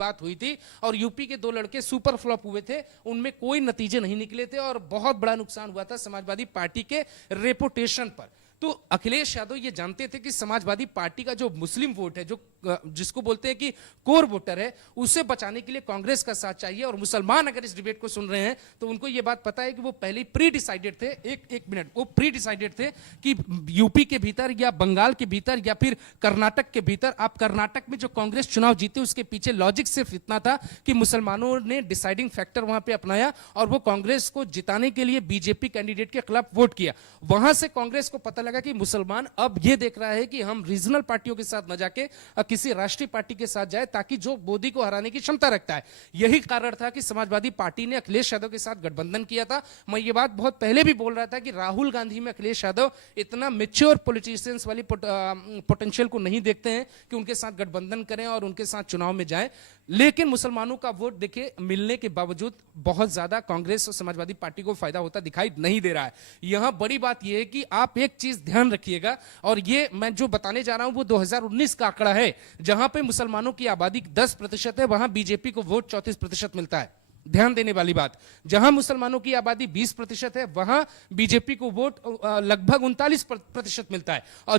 बात हुई थी और यूपी के 2 लड़के सुपर फ्लॉप हुए थे, उनमें कोई नतीजे नहीं निकले थे और बहुत बड़ा नुकसान हुआ था समाजवादी पार्टी के रेपुटेशन पर। तो अखिलेश यादव ये जानते थे कि समाजवादी पार्टी का जो मुस्लिम वोट है, जो जिसको बोलते हैं कि कोर वोटर है, उसे बचाने के लिए कांग्रेस का साथ चाहिए। और मुसलमान अगर इस डिबेट को सुन रहे हैं तो उनको ये बात पता है कि वो पहले प्री डिसाइडेड थे, एक मिनट, वो प्री डिसाइडेड थे कि यूपी के भीतर या बंगाल के भीतर या फिर कर्नाटक के भीतर, आप कर्नाटक में जो कांग्रेस चुनाव जीते उसके पीछे लॉजिक सिर्फ इतना था कि मुसलमानों ने डिसाइडिंग फैक्टर वहां पे अपनाया और वो कांग्रेस को जिताने के लिए बीजेपी कैंडिडेट के खिलाफ वोट किया। वहां से कांग्रेस को पता लगा कि मुसलमान अब ये देख रहा है कि हम रीजनल पार्टियों के साथ न जाके किसी राष्ट्रीय पार्टी के साथ जाए, ताकि जो मोदी को हराने की क्षमता रखता है। यही कारण था कि समाजवादी पार्टी ने अखिलेश यादव के साथ गठबंधन किया था। मैं ये बात बहुत पहले भी बोल रहा था कि राहुल गांधी में अखिलेश यादव इतना मेच्योर पॉलिटिशियंस वाली पोटेंशियल को नहीं देखते हैं कि उनके साथ गठबंधन करें और उनके साथ चुनाव में जाएं। लेकिन मुसलमानों का वोट देखिए मिलने के बावजूद बहुत ज्यादा कांग्रेस और समाजवादी पार्टी को फायदा होता दिखाई नहीं दे रहा है। यहां बड़ी बात यह है कि आप एक चीज ध्यान रखिएगा, और ये मैं जो बताने जा रहा हूं वो 2019 का आंकड़ा है, जहां पे मुसलमानों की आबादी 10% है, वहां बीजेपी को वोट 34% मिलता है। ध्यान देने वाली बात, जहां मुसलमानों की आबादी 20% है, वहां बीजेपी को वोट लगभग 39% मिलता है। और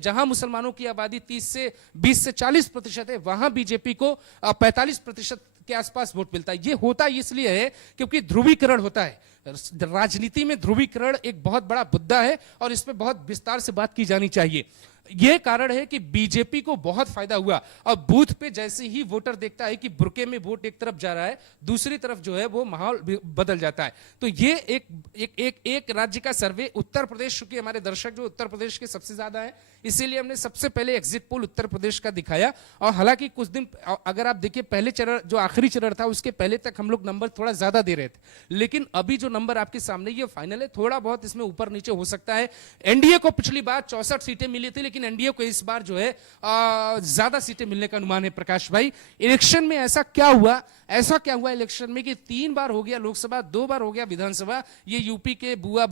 जहां मुसलमानों की आबादी 20 से 40% है, वहां बीजेपी को 45% के आसपास वोट मिलता है। ये होता इसलिए है क्योंकि ध्रुवीकरण होता है। राजनीति में ध्रुवीकरण एक बहुत बड़ा मुद्दा है और इस पर बहुत विस्तार से बात की जानी चाहिए। यह कारण है कि बीजेपी को बहुत फायदा हुआ। और बूथ पे जैसे ही वोटर देखता है कि बुरके में वोट एक तरफ जा रहा है, दूसरी तरफ जो है वो माहौल बदल जाता है। तो ये एक राज्य का सर्वे, उत्तर प्रदेश, चूंकि हमारे दर्शक जो उत्तर प्रदेश के सबसे ज्यादा है, इसीलिए हमने सबसे पहले एग्जिट पोल उत्तर प्रदेश का दिखाया। और हालांकि कुछ दिन अगर आप देखिए, पहले चरण जो आखिरी चरण था उसके पहले तक हम लोग नंबर थोड़ा ज्यादा दे रहे थे, लेकिन अभी जो नंबर आपके सामने ये फाइनल है, थोड़ा बहुत इसमें ऊपर नीचे हो सकता है। एनडीए को पिछली बार 64 सीटें मिली थी, लेकिन एनडीए को इस बार जो है ज्यादा सीटें मिलने का अनुमान है। प्रकाश भाई, इलेक्शन में ऐसा क्या हुआ इलेक्शन में कि 3 बार हो गया लोकसभा, 2 बार हो गया विधानसभा, ये यूपी के बुआ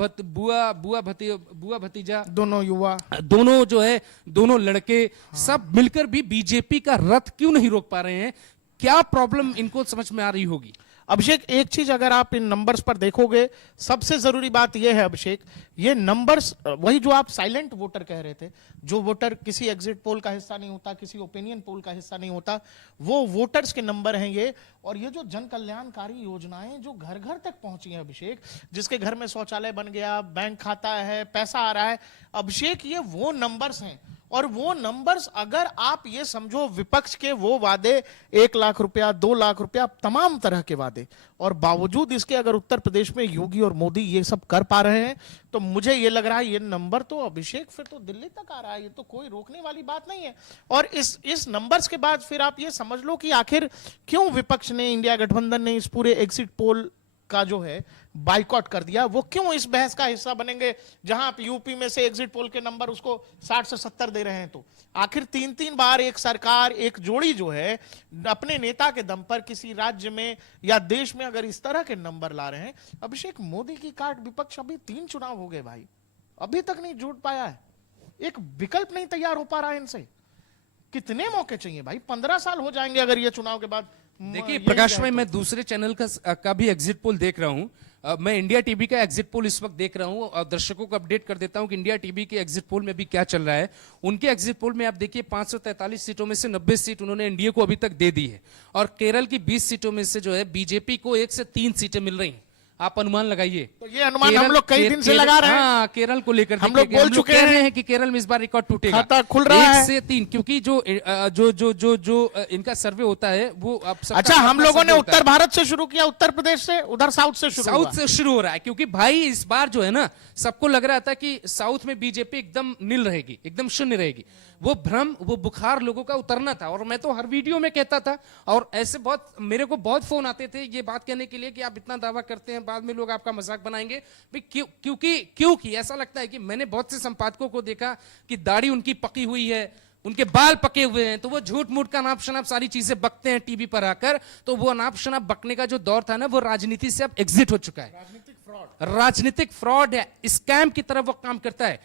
भतीजा, दोनों युवा, दोनों जो है, दोनों लड़के, सब मिलकर भी बीजेपी का रथ क्यों नहीं रोक पा रहे हैं? क्या प्रॉब्लम इनको समझ में आ रही होगी? अभिषेक, एक चीज अगर आप इन नंबर्स पर देखोगे, सबसे जरूरी बात यह है अभिषेक, ये नंबर्स, वही जो आप साइलेंट वोटर कह रहे थे, जो वोटर किसी एग्जिट पोल का हिस्सा नहीं होता, किसी ओपिनियन पोल का हिस्सा नहीं होता, वो वोटर्स के नंबर हैं ये। और ये जो जन कल्याणकारी योजनाएं जो घर घर तक पहुंची हैं अभिषेक, जिसके घर में शौचालय बन गया, बैंक खाता है, पैसा आ रहा है, अभिषेक ये वो नंबर्स हैं। और वो नंबर्स, अगर आप ये समझो विपक्ष के वो वादे, 1 लाख रुपया, 2 लाख रुपया, तमाम तरह के वादे, और बावजूद इसके अगर उत्तर प्रदेश में योगी और मोदी ये सब कर पा रहे हैं, तो मुझे ये लग रहा है ये नंबर तो अभिषेक फिर तो दिल्ली तक आ रहा है। ये तो कोई रोकने वाली बात नहीं है। और इस नंबर्स के बाद फिर आप ये समझ लो कि आखिर क्यों विपक्ष ने, इंडिया गठबंधन ने इस पूरे एग्जिट पोल का जो है बाइकआउट कर दिया। वो क्यों इस बहस का हिस्सा बनेंगे, जहां आप यूपी में से एग्जिट पोल के नंबर उसको 60 से 70 दे रहे हैं? तो आखिर 3-3 बार एक सरकार, एक जोड़ी जो है, अपने नेता के दम पर किसी राज्य में या देश में अगर इस तरह के नंबर ला रहे हैं, अभिषेक, मोदी की काट विपक्ष, अभी 3 चुनाव हो गए भाई, अभी तक नहीं जुट पाया है, एक विकल्प नहीं तैयार हो पा रहा है इनसे। कितने मौके चाहिए भाई? 15 साल हो जाएंगे अगर ये चुनाव के बाद। देखिए प्रकाश भाई, मैं दूसरे चैनल का भी एग्जिट पोल देख रहा हूं। मैं इंडिया टीवी का एग्जिट पोल इस वक्त देख रहा हूं और दर्शकों को अपडेट कर देता हूं कि इंडिया टीवी के एग्जिट पोल में भी क्या चल रहा है। उनके एग्जिट पोल में आप देखिए 543 सीटों में से 90 सीट उन्होंने एनडीए को अभी तक दे दी है, और केरल की 20 सीटों में से जो है बीजेपी को 1 से 3 सीटें मिल रही हैं। आप अनुमान लगाइए। तो ये अनुमान हम लोग कई दिन से लगा रहे हैं। हाँ, केरल को लेकर हम लोग बोल चुके हैं कि केरल में इस बार रिकॉर्ड टूटेगा, खाता खुल रहा है 1 से 3, क्योंकि जो इनका सर्वे होता है वो अब अच्छा, हम लोगों ने उत्तर भारत से शुरू किया, उत्तर प्रदेश से, उधर साउथ से शुरू हो रहा है, क्योंकि भाई इस बार जो है ना, सबको लग रहा था कि साउथ में बीजेपी एकदम नील रहेगी, एकदम शून्य रहेगी। वो भ्रम, वो बुखार लोगों का उतरना था। और मैं तो हर वीडियो में कहता था, और ऐसे मेरे को बहुत फोन आते थे ये बात कहने के लिए कि आप इतना दावा करते हैं, बाद में लोग आपका मजाक बनाएंगे। क्योंकि ऐसा लगता है कि मैंने बहुत से संपादकों को देखा कि दाढ़ी उनकी पकी हुई है, उनके बाल पके हुए हैं, तो वो झूठ मूठ का अनाप शनाप सारी चीजें बकते हैं टीवी पर आकर। तो वो अनाप शनाप बकने का जो दौर था ना, वो राजनीति से अब एग्जिट हो चुका है। राजनीतिक फ्रॉड है, स्कैम की तरह वो काम करता है।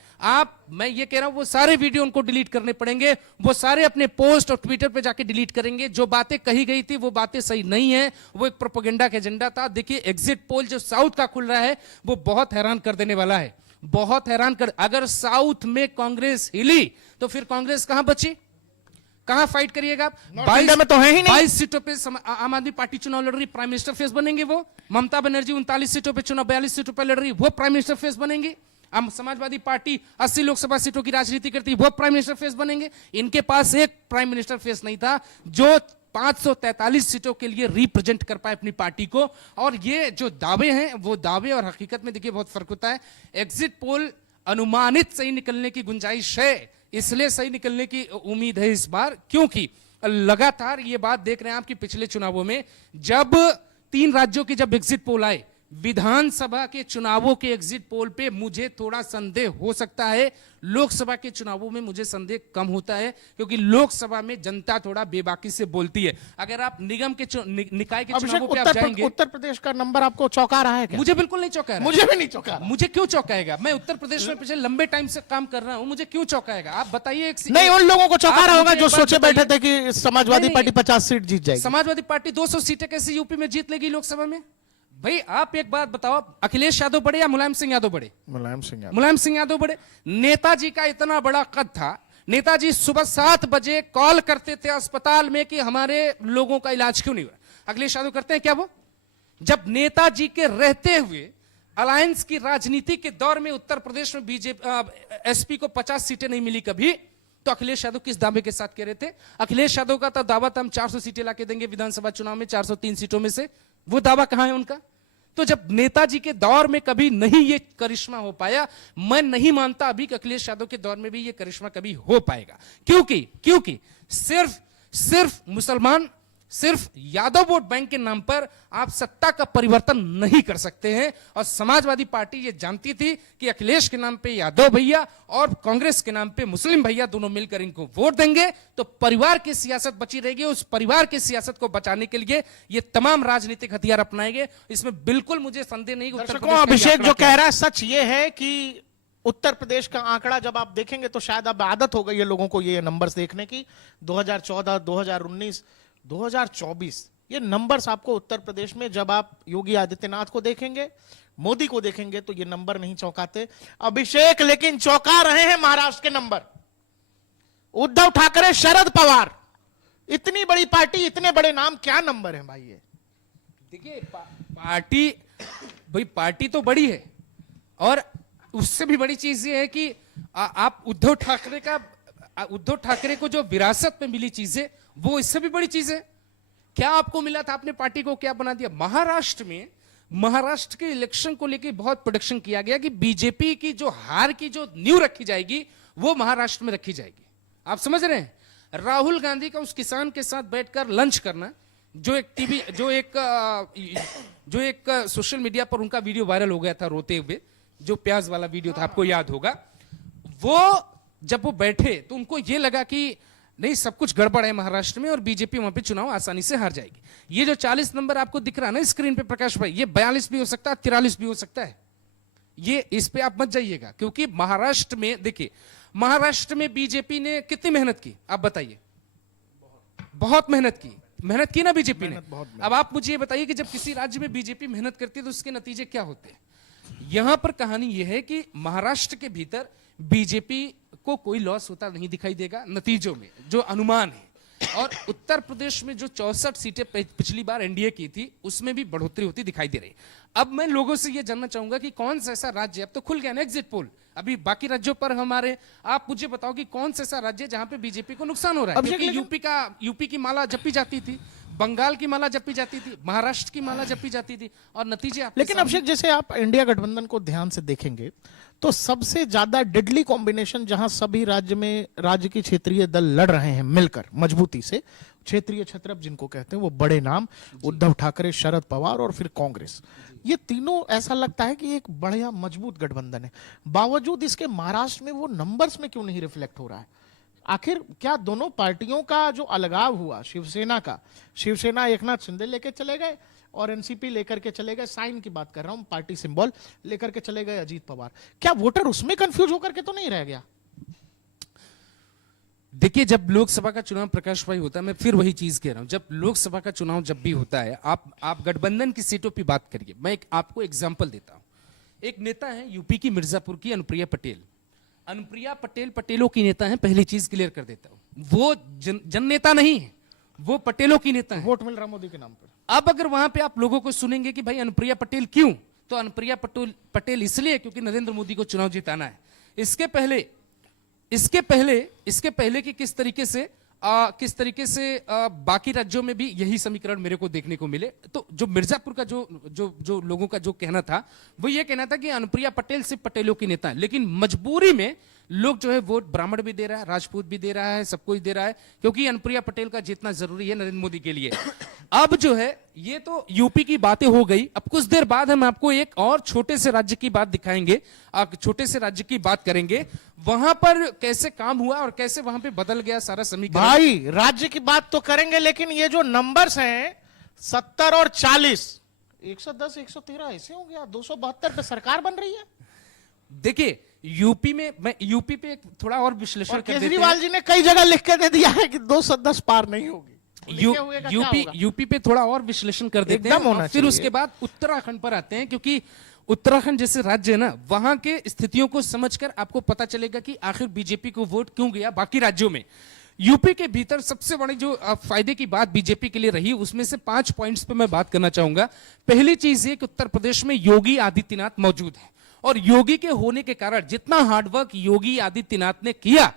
मैं ये कह रहा हूं वो सारे वीडियो उनको डिलीट करने पड़ेंगे, वो सारे अपने पोस्ट और ट्विटर पे जाके डिलीट करेंगे। जो बातें कही गई थी वो बातें सही नहीं है, वो एक प्रोपेगेंडा का एजेंडा था। देखिए एग्जिट पोल जो साउथ का खुल रहा है वो बहुत हैरान कर देने वाला है, बहुत हैरान कर। अगर साउथ में कांग्रेस हिली तो फिर कांग्रेस कहां बची, कहां फाइट करिएगा आप? 22 में तो है ही नहीं। 22 सीटों पे आम आदमी पार्टी चुनाव लड़ रही, प्राइम मिनिस्टर फेस बनेंगे वो। ममता बनर्जी 39 सीटों पे चुनाव, 42 सीटों पे लड़ रही, वो प्राइम मिनिस्टर फेस बनेंगे। हम समाजवादी पार्टी 80 लोकसभा सीटों की राजनीति करती, वो प्राइम मिनिस्टर फेस बनेंगे। इनके पास एक प्राइम मिनिस्टर फेस नहीं था जो 543 सीटों के लिए रिप्रेजेंट कर पाए अपनी पार्टी को। और ये जो दावे हैं वो दावे और हकीकत में देखिए बहुत फर्क होता है। एग्जिट पोल अनुमानित सही निकलने की गुंजाइश है, इसलिए सही निकलने की उम्मीद है इस बार, क्योंकि लगातार ये बात देख रहे हैं आप कि पिछले चुनावों में जब 3 राज्यों के जब एग्जिट पोल आए, विधानसभा के चुनावों के एग्जिट पोल पे मुझे थोड़ा संदेह हो सकता है, लोकसभा के चुनावों में मुझे संदेह कम होता है, क्योंकि लोकसभा में जनता थोड़ा बेबाकी से बोलती है। अगर आप निगम के निकाय के चुनावों पे आप जाएंगे, उत्तर प्रदेश का नंबर आपको चौंका रहा है क्या? मुझे बिल्कुल नहीं चौंका रहा। मुझे भी नहीं चौंका रहा। मुझे क्यों चौंकाएगा? मैं उत्तर प्रदेश में पिछले लंबे टाइम से काम कर रहा हूं, मुझे क्यों चौंकाएगा? आप बताइए। नहीं, उन लोगों को चौंका रहा होगा जो सोचे बैठे थे कि समाजवादी नहीं, पार्टी 50 सीट जीत जाएगी। समाजवादी पार्टी 200 सीटें कैसे यूपी में जीत लेगी लोकसभा में? भाई आप एक बात बताओ, अखिलेश यादव बड़े या मुलायम सिंह यादव बड़े? मुलायम सिंह यादव बड़े। नेताजी का इतना बड़ा कद था, नेताजी सुबह 7 बजे कॉल करते थे अस्पताल में कि हमारे लोगों का इलाज क्यों नहीं हो रहा। अखिलेश यादव करते हैं क्या वो? जब नेताजी के रहते हुए अलायंस की राजनीति के दौर में उत्तर प्रदेश में बीजेपी एसपी को 50 सीटें नहीं मिली कभी, तो अखिलेश यादव किस दावे के साथ कह रहे थे? अखिलेश यादव का तो दावा था हम 400 सीटें लाके देंगे विधानसभा चुनाव में, 403 सीटों में से। वो दावा कहां है उनका? तो जब नेताजी के दौर में कभी नहीं ये करिश्मा हो पाया, मैं नहीं मानता अभी कि अखिलेश यादव के दौर में भी ये करिश्मा कभी हो पाएगा। क्योंकि सिर्फ मुसलमान, सिर्फ यादव वोट बैंक के नाम पर आप सत्ता का परिवर्तन नहीं कर सकते हैं। और समाजवादी पार्टी ये जानती थी कि अखिलेश के नाम पे यादव भैया और कांग्रेस के नाम पे मुस्लिम भैया दोनों मिलकर इनको वोट देंगे तो परिवार की सियासत बची रहेगी। उस परिवार की सियासत को बचाने के लिए ये तमाम राजनीतिक हथियार अपनाएंगे, इसमें बिल्कुल मुझे संदेह नहीं। अभिषेक जो कह रहा है सच ये है कि उत्तर प्रदेश का आंकड़ा जब आप देखेंगे तो शायद अब आदत हो गई है लोगों को ये नंबर्स देखने की। 2014, 2019, 2024 ये नंबर्स आपको उत्तर प्रदेश में जब आप योगी आदित्यनाथ को देखेंगे, मोदी को देखेंगे तो ये नंबर नहीं चौंकाते अभिषेक, लेकिन चौंका रहे हैं महाराष्ट्र के नंबर। उद्धव ठाकरे, शरद पवार, इतनी बड़ी पार्टी, इतने बड़े नाम, क्या नंबर है भाई ये? देखिए पार्टी तो बड़ी है, और उससे भी बड़ी चीज ये है कि आप उद्धव ठाकरे को जो विरासत में मिली चीजें वो इससे भी बड़ी चीज है। क्या आपको मिला था? आपने पार्टी को क्या बना दिया? महाराष्ट्र के इलेक्शन को लेकर बहुत प्रोडक्शन किया गया कि बीजेपी की जो हार की जो नींव रखी जाएगी वो महाराष्ट्र में रखी जाएगी। आप समझ रहे हैं? राहुल गांधी का उस किसान के साथ बैठकर लंच करना, जो एक सोशल मीडिया पर उनका वीडियो वायरल हो गया था रोते हुए, जो प्याज वाला वीडियो था, आपको याद होगा। वो जब वो बैठे तो उनको ये लगा कि नहीं, सब कुछ गड़बड़ है महाराष्ट्र में और बीजेपी वहां पे चुनाव आसानी से हार जाएगी। ये जो 40 नंबर आपको दिख रहा है ना स्क्रीन पे प्रकाश भाई, ये 42 भी हो सकता है, 43 भी हो सकता है। ये इस पे आप मत जाइएगा, क्योंकि महाराष्ट्र में देखिए, महाराष्ट्र में बीजेपी ने कितनी मेहनत की आप बताइए? बहुत मेहनत की ना बीजेपी ने। अब आप मुझे ये बताइए कि जब किसी राज्य में बीजेपी मेहनत करती है तो उसके नतीजे क्या होते हैं? यहां पर कहानी यह है कि महाराष्ट्र के भीतर बीजेपी को कोई लॉस होता नहीं दिखाई देगा नतीजों में, जो अनुमान है। और उत्तर प्रदेश में जो 64 सीटें पिछली बार एनडीए की थी उसमें भी बढ़ोतरी होती दिखाई दे रही। अब मैं लोगों से यह जानना चाहूंगा कि कौन सा ऐसा राज्य, अब तो खुल गया ना एग्जिट पोल, अभी बाकी राज्यों पर हमारे, आप मुझे बताओ कि कौन सा ऐसा राज्य जहां पे बीजेपी को नुकसान हो रहा है? क्योंकि यूपी की माला जपी जाती थी, बंगाल की माला जपी जाती थी, महाराष्ट्र की माला जपी जाती थी, और नतीजे। लेकिन अभिषेक, जैसे आप इंडिया गठबंधन को ध्यान से देखेंगे तो सबसे ज्यादा डेडली कॉम्बिनेशन जहां सभी राज्य के क्षेत्रीय दल लड़ रहे हैं मिलकर मजबूती से, क्षेत्रीय छत्रप जिनको कहते हैं, वो बड़े नाम उद्धव ठाकरे, शरद पवार और फिर कांग्रेस, ये तीनों ऐसा लगता है कि एक बढ़िया मजबूत गठबंधन है। बावजूद इसके महाराष्ट्र में वो नंबर्स में क्यों नहीं रिफ्लेक्ट हो रहा है? आखिर क्या दोनों पार्टियों का जो अलगाव हुआ, शिवसेना एकनाथ शिंदे लेके चले गए और एनसीपी लेकर के चले गए, साइन की बात कर रहा हूं, पार्टी सिंबल लेकर के चले गए अजीत पवार, क्या वोटर उसमें कंफ्यूज होकर के तो नहीं रह गया? देखिए, जब लोकसभा का चुनाव प्रकाश भाई होता है, मैं फिर वही चीज कह रहा हूं, जब लोकसभा का चुनाव जब भी होता है, आप गठबंधन की सीटों की बात करिए। मैं आपको एग्जांपल देता हूं। एक नेता है यूपी की मिर्जापुर की अनुप्रिया पटेल। अनुप्रिया पटेल पटेलों की नेता है, पहली चीज क्लियर कर देता हूं। वो जन नेता नहीं है, वो पटेलों की नेता है। वोट मिल रहा मोदी के नाम पर। अब अगर वहां पे आप लोगों को सुनेंगे कि भाई अनुप्रिया पटेल क्यों, तो अनुप्रिया पटेल इसलिए क्योंकि नरेंद्र मोदी को चुनाव जिताना है। इसके पहले कि किस तरीके से बाकी राज्यों में भी यही समीकरण मेरे को देखने को मिले। तो जो मिर्जापुर का जो लोगों का जो कहना था, वो ये कहना था कि अनुप्रिया पटेल सिर्फ पटेलों की नेता है, लेकिन मजबूरी में लोग जो है वोट ब्राह्मण भी दे रहा है, राजपूत भी दे रहा है, सब कुछ दे रहा है, क्योंकि अनुप्रिया पटेल का जितना जरूरी है नरेंद्र मोदी के लिए। अब जो है ये तो यूपी की बातें हो गई। अब कुछ देर बाद हम आपको एक और छोटे से राज्य की बात दिखाएंगे, छोटे से राज्य की बात करेंगे, वहां पर कैसे काम हुआ और कैसे वहां पे बदल गया सारा समीकरण। भाई राज्य की बात तो करेंगे, लेकिन ये जो नंबर्स हैं 70 और 40, 110 113 ऐसे हो गया, 272 पे सरकार बन रही है। देखिए, यूपी पे एक थोड़ा और विश्लेषण कर देते हैं। केजरीवाल जी ने कई जगह लिख के दे दिया है कि 210 पार नहीं होगी। यूपी पे थोड़ा और विश्लेषण कर देते हैं और फिर उसके बाद उत्तराखंड पर आते हैं, क्योंकि उत्तराखंड जैसे राज्य है ना, वहां के स्थितियों को समझकर आपको पता चलेगा कि आखिर बीजेपी को वोट क्यों गया बाकी राज्यों में। यूपी के भीतर सबसे बड़ी जो फायदे की बात बीजेपी के लिए रही, उसमें से 5 पॉइंट्स पे मैं बात करना चाहूंगा। पहली चीज ये कि उत्तर प्रदेश में योगी आदित्यनाथ मौजूद है, और योगी के होने के कारण जितना हार्डवर्क योगी आदित्यनाथ ने किया,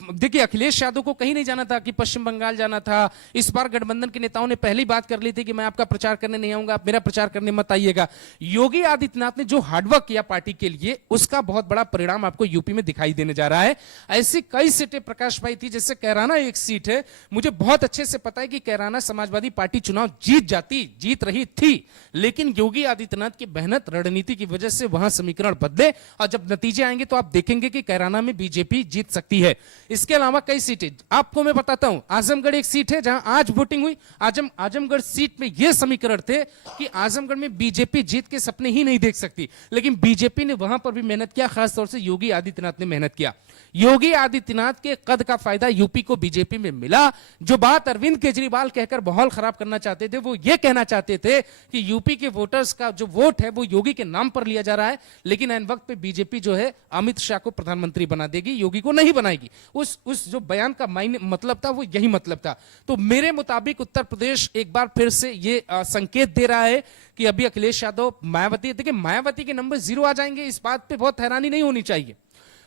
देखिए अखिलेश यादव को कहीं नहीं जाना था कि पश्चिम बंगाल जाना था। इस बार गठबंधन के नेताओं ने पहली बात कर ली थी कि मैं आपका प्रचार करने नहीं आऊंगा, आप मेरा प्रचार करने मत आइएगा। योगी आदित्यनाथ ने जो हार्डवर्क किया पार्टी के लिए, उसका बहुत बड़ा परिणाम आपको यूपी में दिखाई देने जा रहा है। ऐसी कई सीटें प्रकाश भाई थी, जैसे कैराना एक सीट है, मुझे बहुत अच्छे से पता है कि कैराना समाजवादी पार्टी चुनाव जीत रही थी, लेकिन योगी आदित्यनाथ की मेहनत रणनीति की वजह से वहां समीकरण बदले, और जब नतीजे आएंगे तो आप देखेंगे कि कैराना में बीजेपी जीत सकती है। इसके अलावा कई सीटें आपको मैं बताता हूं। आजमगढ़ एक सीट है जहां आज वोटिंग हुई। आजमगढ़ सीट में यह समीकरण थे कि आजमगढ़ में बीजेपी जीत के सपने ही नहीं देख सकती, लेकिन बीजेपी ने वहां पर भी मेहनत किया, खासतौर से योगी आदित्यनाथ ने मेहनत किया। योगी आदित्यनाथ के कद का फायदा यूपी को बीजेपी में मिला। जो बात अरविंद केजरीवाल कहकर माहौल खराब करना चाहते थे, वो ये कहना चाहते थे कि यूपी के वोटर्स का जो वोट है वो योगी के नाम पर लिया जा रहा है, लेकिन ऐन वक्त पे बीजेपी जो है अमित शाह को प्रधानमंत्री बना देगी, योगी को नहीं बनाएगी। उस जो बयान का मतलब था वो यही मतलब था। तो मेरे मुताबिक उत्तर प्रदेश एक बार फिर से ये संकेत दे रहा है कि अभी अखिलेश यादव, मायावती, देखिए मायावती के नंबर 0 आ जाएंगे, इस बात पे बहुत हैरानी नहीं होनी चाहिए।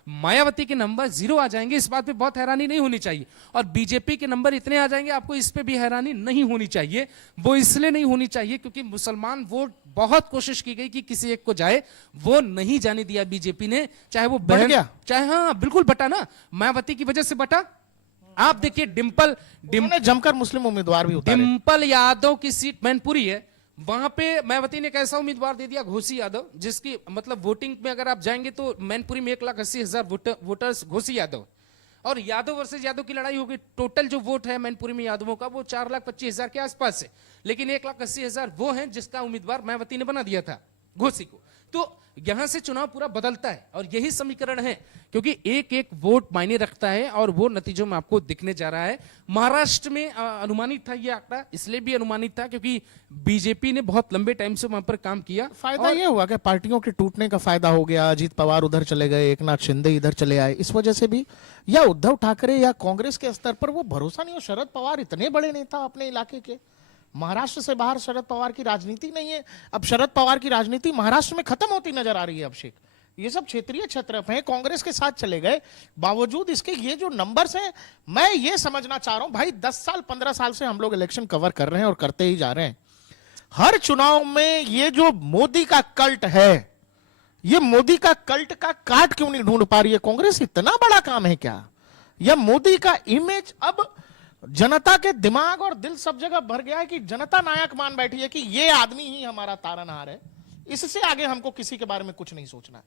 मायावती के नंबर 0 आ जाएंगे, इस बात पे बहुत हैरानी नहीं होनी चाहिए। और बीजेपी के नंबर इतने आ जाएंगे, आपको इस पे भी हैरानी नहीं होनी चाहिए। वो इसलिए नहीं होनी चाहिए क्योंकि मुसलमान वोट बहुत कोशिश की गई कि किसी एक को जाए, वो नहीं जाने दिया बीजेपी ने, चाहे वो बढ़ गया, चाहे, हाँ बिल्कुल बटा ना, मायावती की वजह से बटा। आप देखिए डिंपल जमकर मुस्लिम उम्मीदवार भी उतारे। डिंपल यादव की सीट मैनपुरी है, वहां पे मायावती ने कैसा उम्मीदवार दे दिया, घोसी यादव, जिसकी मतलब वोटिंग में अगर आप जाएंगे तो मैनपुरी में 1,80,000 वोटर्स घोसी यादव, और यादव वर्सेस यादव की लड़ाई होगी। टोटल जो वोट है मैनपुरी में यादवों का वो 4,25,000 के आसपास है, लेकिन 1,80,000 वो हैं जिसका उम्मीदवार मायावती ने बना दिया था घोसी को। तो यहां से चुनाव पूरा बदलता है, और यही समीकरण है, क्योंकि एक एक वोट मायने रखता है, और वो नतीजों में आपको दिखने जा रहा है। महाराष्ट्र में अनुमानित था ये आंकड़ा, इसलिए भी अनुमानित था क्योंकि बीजेपी ने बहुत लंबे टाइम से वहां पर काम किया। फायदा ये हुआ कि पार्टियों के टूटने का फायदा हो गया, अजीत पवार उधर चले गए, एकनाथ शिंदे इधर चले आए, इस वजह से भी, या उद्धव ठाकरे या कांग्रेस के स्तर पर वो भरोसा नहीं हो। शरद पवार इतने बड़े नेता अपने इलाके के, महाराष्ट्र से बाहर शरद पवार की राजनीति नहीं है। अब शरद पवार की राजनीति महाराष्ट्र में खत्म होती नजर आ रही है। अभिषेक, ये सब क्षेत्रीय क्षेत्र हैं, कांग्रेस के साथ चले गए, बावजूद इसके ये जो नंबर्स हैं, मैं ये समझना चाह रहा हूं भाई, 10 साल 15 साल से हम लोग इलेक्शन कवर कर रहे हैं और करते ही जा रहे हैं। हर चुनाव में ये जो मोदी का कल्ट है, ये मोदी का कल्ट का काट क्यों नहीं ढूंढ पा रही है कांग्रेस? इतना बड़ा काम है क्या? या मोदी का इमेज अब जनता के दिमाग और दिल सब जगह भर गया है कि जनता नायक मान बैठी है कि ये आदमी ही हमारा तारनहार है, इससे आगे हमको किसी के बारे में कुछ नहीं सोचना है।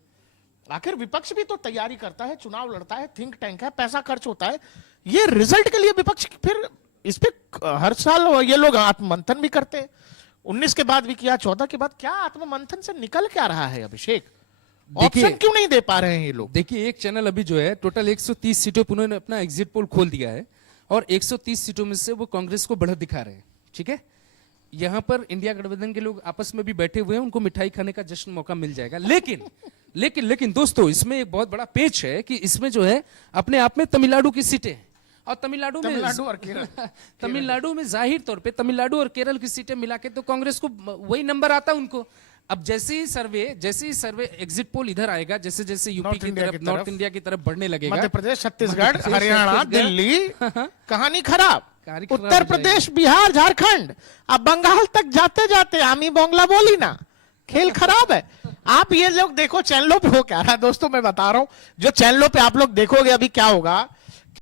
आखिर विपक्ष भी तो तैयारी करता है, चुनाव लड़ता है, थिंक टैंक है, पैसा खर्च होता है। ये रिजल्ट के लिए विपक्ष फिर इस पे हर साल ये लोग आत्ममंथन भी करते हैं। 19 के बाद भी किया, 14 के बाद, क्या आत्ममंथन से निकल क्या रहा है अभिषेक? ऑप्शन क्यों नहीं दे पा रहे हैं ये लोग? देखिए, एक चैनल अभी जो है टोटल 130 सीटों पर उन्होंने अपना एग्जिट पोल खोल दिया है और 130 सीटों में से वो कांग्रेस को बढ़त दिखा रहे हैं। ठीक है, यहां पर इंडिया गठबंधन के लोग आपस में भी बैठे हुए हैं, उनको मिठाई खाने का जश्न मौका मिल जाएगा। लेकिन दोस्तों, इसमें एक बहुत बड़ा पेच है कि इसमें जो है अपने आप में तमिलनाडु की सीटें हैं और तमिलनाडु और केरल तमिलनाडु में जाहिर तौर पे तमिलनाडु और केरल की सीटें मिला के तो कांग्रेस को वही नंबर आता है उनको। अब जैसे ही सर्वे एग्जिट पोल इधर आएगा, जैसे जैसे यूपी की तरफ, नॉर्थ इंडिया की तरफ बढ़ने लगेगा, मध्य प्रदेश, छत्तीसगढ़, हरियाणा, दिल्ली, कहानी खराब। कहानी खराब उत्तर हो प्रदेश, बिहार, झारखंड, अब बंगाल तक जाते जाते आमी बोंगला बोली ना, खेल खराब है। आप ये लोग देखो चैनलों पे हो क्या रहा है दोस्तों, मैं बता रहा हूं, जो चैनलों पे आप लोग देखोगे अभी क्या होगा